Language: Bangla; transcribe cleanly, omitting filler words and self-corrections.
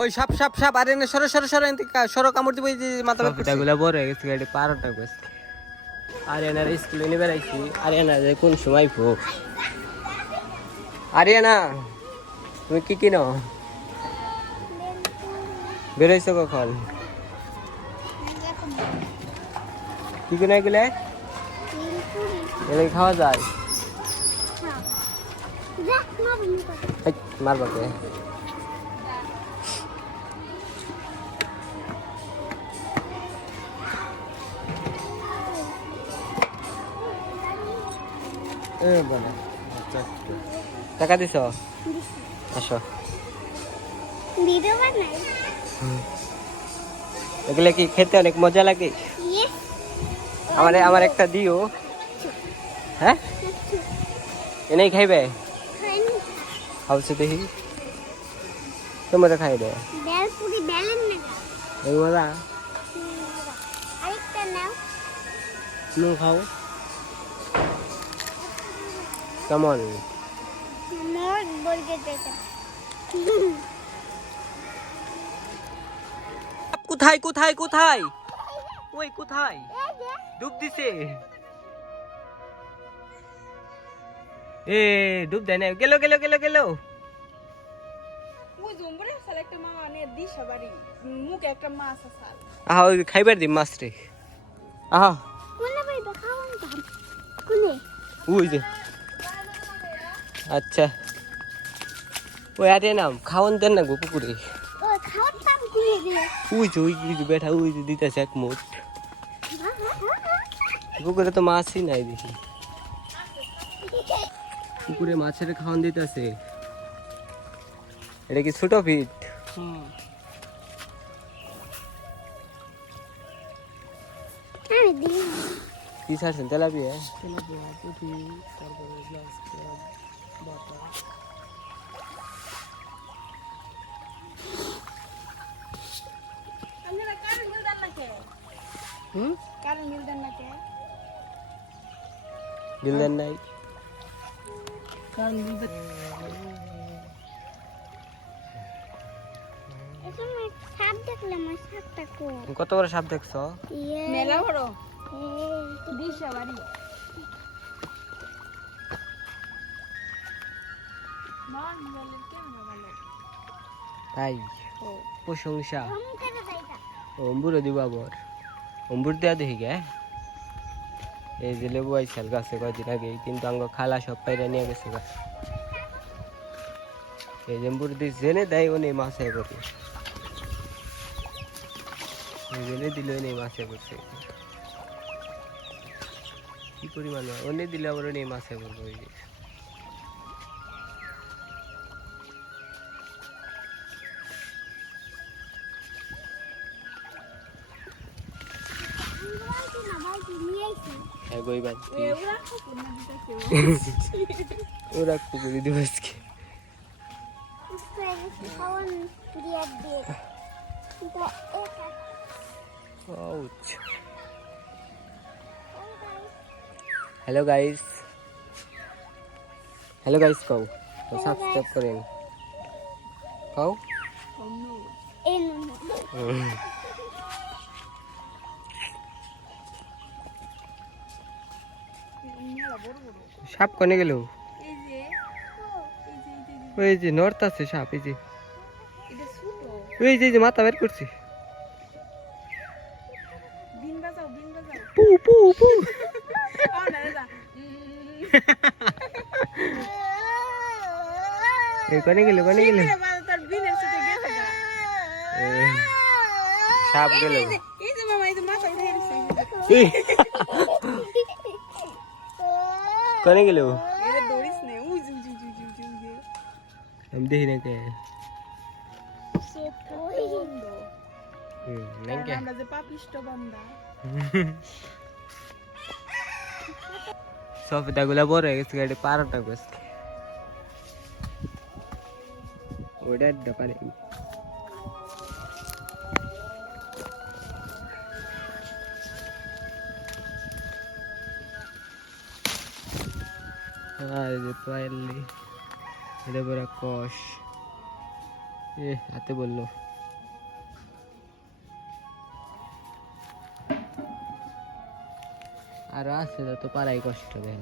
ওই সাপ সাপ সাপ আরে না সরো সরো সরো সরো কামড় দিব এই যে মাথা ব্যথা পিটাগুলা বড় হয়ে গেছে গাড়ি পারোটা গেছে আরিয়ানার স্কুলে নিয়ে বেড়াইছি আরিয়ানা যে কোন সময় ভো আরিয়ানা তুমি কি কিনো বেরোইছো কখন কি কিনে গেলে এলে খাওয়া যায় মারবাকে টাকা দিছ আসো এগুলো কি খেতে অনেক মজা লাগে আমার একটা দিও হ্যাঁ এনেই খাইবে খাওছে দেখি তোমরা খাইবে মজা তুমি খাও কেমন কোথায় কোথায় কোথায় ওই কোথায় ডুব দিছে এ ডুব দেয় না গেল গেল গেল গেল আহা ওই খাইবার দি মাছ রে আহা ওই যে আচ্ছা ওই আরে নাম খাওয়ান দেন না গো পুকুরে ওই যে ওই বেটা ওই যে দিতেছে এক মুঠ পুকুরে তো মাছই নাই দেখি পুকুরে মাছের খাওয়ান দিতেছে এটা কি ছোট ফিট কি ছাড়ছেন তেলাপিয়া পুঁটি তারপরে গ্লাস বাটা বিল দেন নাই কত বড় সাপ দেখছ মেলা বড় তাই প্রশংসা অম্বুর দিব আবার অম্বুর দেওয়া দেখি গে এই যে লেবু আইসাল গাছে কদিন আগে কিন্তু আঙ্গ খালা সব পাইরা নিয়ে গেছে এই যে অম্বুর দিয়ে জেনে দেয় ও নেই মাছে করে জেনে দিল নেই মাছে করছে কি পরিমাণ অনেক দিলে আবার নেই মাছে করবো ওই যে ওরা পুকুরি দিবসকে হ্যালো গাইস কও সাবস্ক্রাইব করেন কও সাপ কোনে গেল ওই যে নর্থ আছে সাপ এই যে ওই যে মাথা বের করছে পু পু পু কোনে গেল সাপ গেল কোনে গেল আমি দেখি না কে সফিতা গুলা বড় হয়ে গেছে গাড়ি পারোটা গেছে ওটা দোকানে যে পাইলি এটা বড় কষ এ হাতে বললো আর আছে তো পারাই কষ্ট দেয়